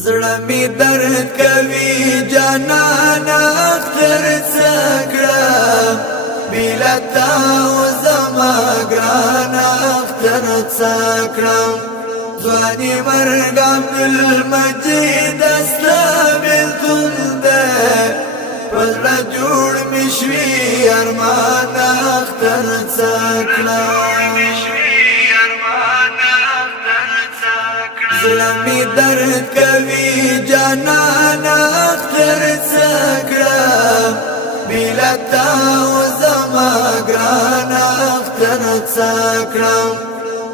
زړه می درد کوي جانان اختر څکړه بلتا و زما ګران اختر څکړه ځواني مرګ عبدالمجید استابل تنده پزړه جوړ مشوي ارمان اختر څکړه زړه می درد کوي جانان اختر څکړه بلتا و زما ګران اختر څکړه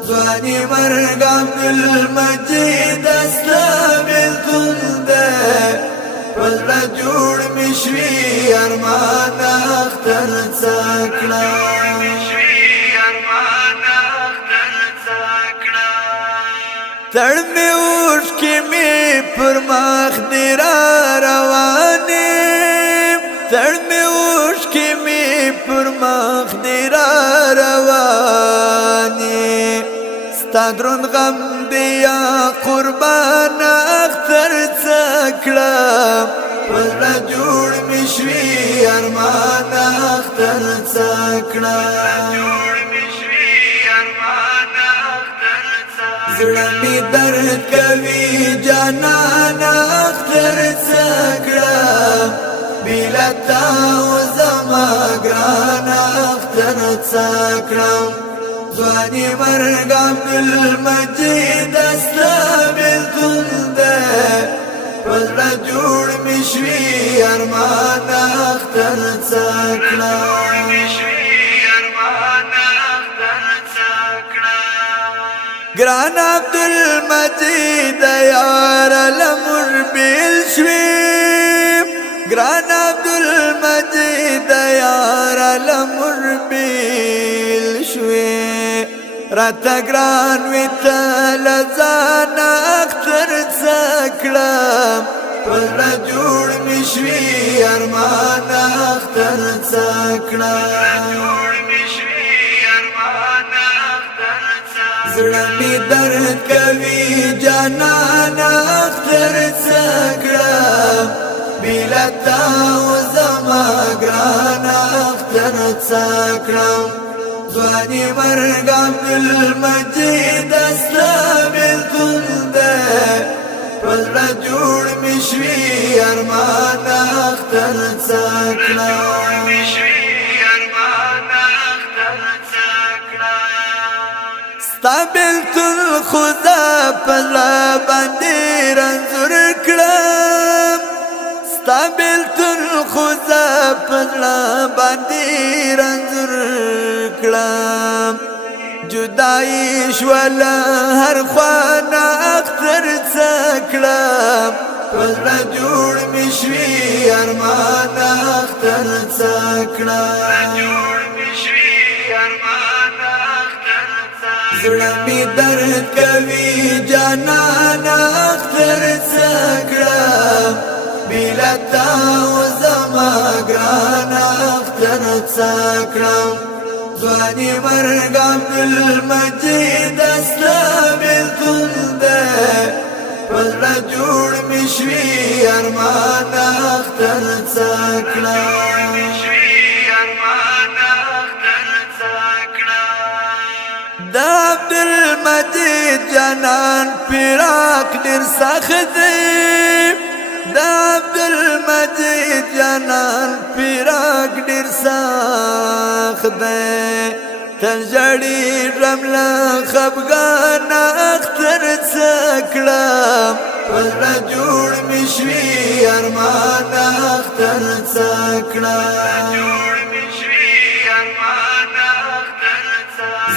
ځواني مرګ عبدالمجید استابل تنده پزړه جوړ مشوي ارمان اختر څکړه تړ می اوش کی می پر مخ دی را روانې تړ می اوش کی می پر مخ دی را روانې ستا دروند غم دی یا قربان اختر څکړه پزړه جوړ می شوي ارمان اختر څکړه زړه می درد کوي جانان اختر څکړه بلتا و زما ګران اختر څکړه ځواني مرګ عبدالمجید استابل تنده پزړه جوړ مشوي ارمان اختر څکړه گران عبدالمجید یار لمر بیل شویم گران عبدالمجید یار لمر بیل شویم راتا گران ویتا لزان اختر څکړه پزړه جوړ مشوي ارمان اختر څکړه زړه می درد کوي جانان اختر څکړه بلتا و زما ګران اختر څکړه ځواني مرګ عبدالمجید استابل تنده پزړه جوړ مشوي ارمان اختر څکړه استابلت الخدا پزړه باندې رنځور کړم استابلت الخدا پزړه باندې رنځور کړم جدای شول هر خوانه اختر څکړه پزړه جوړ مشوي ارمان اختر څکړه زړه می درد کوي جانان اختر څکړه بلتا و زما ګران اختر څکړه ځواني مرګ عبدالمجید استابل تنده پزړه جوړ مشوي ارمان اختر څکړه دا عبدالمجید جانان پیراک ډیر سخت دی دا عبدالمجید جانان پیراک ډیر سخت دی تل ژړي رمله خفګان اختر څکړه پزړه جوړ مشوي ارمان اختر څکړه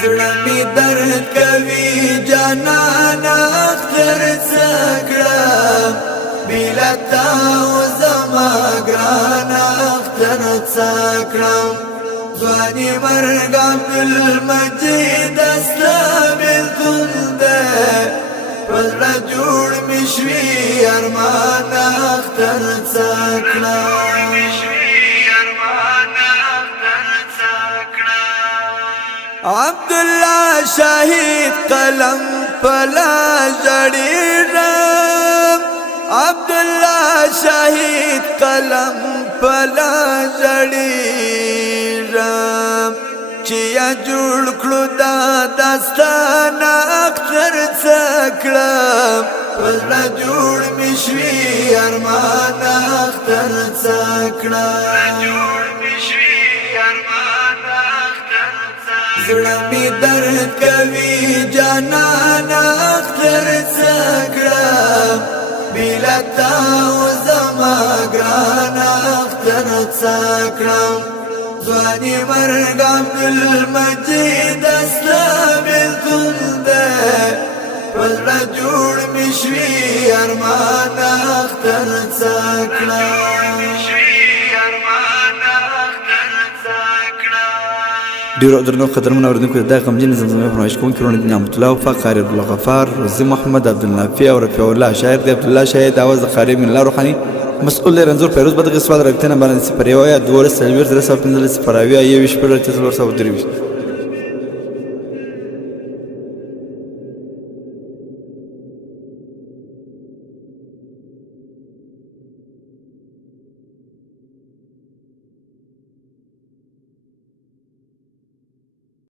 زړه می درد کوي جانان اختر څکړه بلتا و زما ګران اختر څکړه ځواني مرګ عبدالمجید استابل تنده پزړه جوړ مشوي ارمان اختر څکړه عبدالله شهید قلم پلا جړی جوړ کړو دا داستان اختر څکړم پزړه جوړ مشوي ارمان اختر څکړم زړه می درد کوي جانان اختر څکړم بلتا و زما ګران اختر څکړم ځواني مرګ عبدالمجید اسلام التون ده پزړه جوړ مشوي ارمان اختر څکړم ډیرو درنو قدرمن اوریدونکو د غمجن زمزمه فرمایش کوونکی ورونه نعمت الله وفا قاری عبدالغفار رضی محمد عبدالنافع او رفیع الله شاعر دی عبدالله شاهد اواز د قاری من الله روحاني مسؤل رنزور پیروز بدغه سوال رابطه نه باندې 0 2 3 0 0 15 0 0 0 0